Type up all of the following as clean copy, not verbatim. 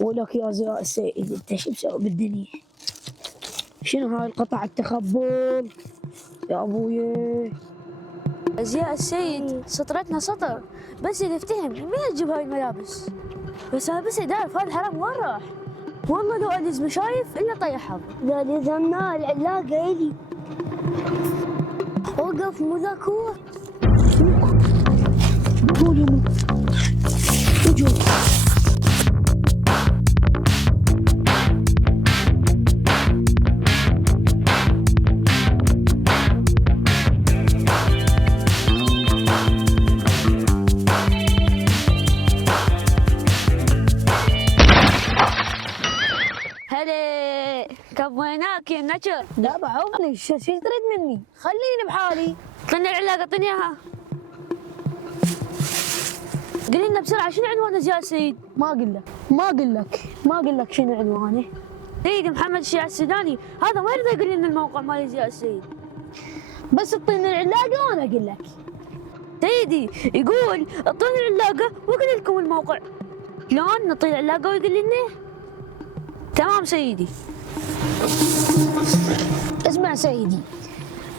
ولك يا زياء السيد، انت شو مسوي بالدنيا؟ شنو هاي القطع التخبل يا ابويا؟ أزياء السيد سطرتنا سطر، بس تفتهم مين تجيب هاي الملابس؟ بس أنا بس أعرف هذا الحرام وين راح؟ والله لو ألز مشايف إلا طيحها. لا لزمنا العلاقة إلي. وقف مو ذاك هو. قول يمه وجو. هلا كم وينك يا نشر؟ لا بعوفني، شو تريد مني؟ خليني بحالي. اعطيني العلاقة اعطيني اياها. قولي لنا بسرعة شنو عنوان أزياء السيد؟ ما اقول لك شنو عنوانه. سيدي محمد الشيعي السوداني، هذا ما يرضى يقول لنا الموقع مال أزياء السيد. بس اعطيني العلاقه وانا اقول لك. سيدي يقول اعطوني العلاقة واقول لكم الموقع. شلون نعطيه العلاقة ويقول لنا؟ تمام سيدي. اسمع سيدي،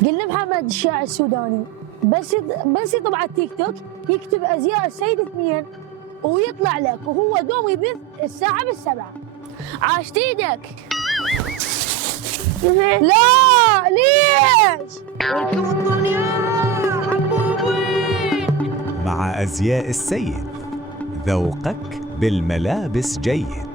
قل محمد الشاعر السوداني بس يطبع على التيك توك يكتب ازياء السيد 2 ويطلع لك وهو دوم يبث الساعه بالسبعة. عاشت ايدك. لا ليش؟ مع أزياء السيد، ذوقك بالملابس جيد.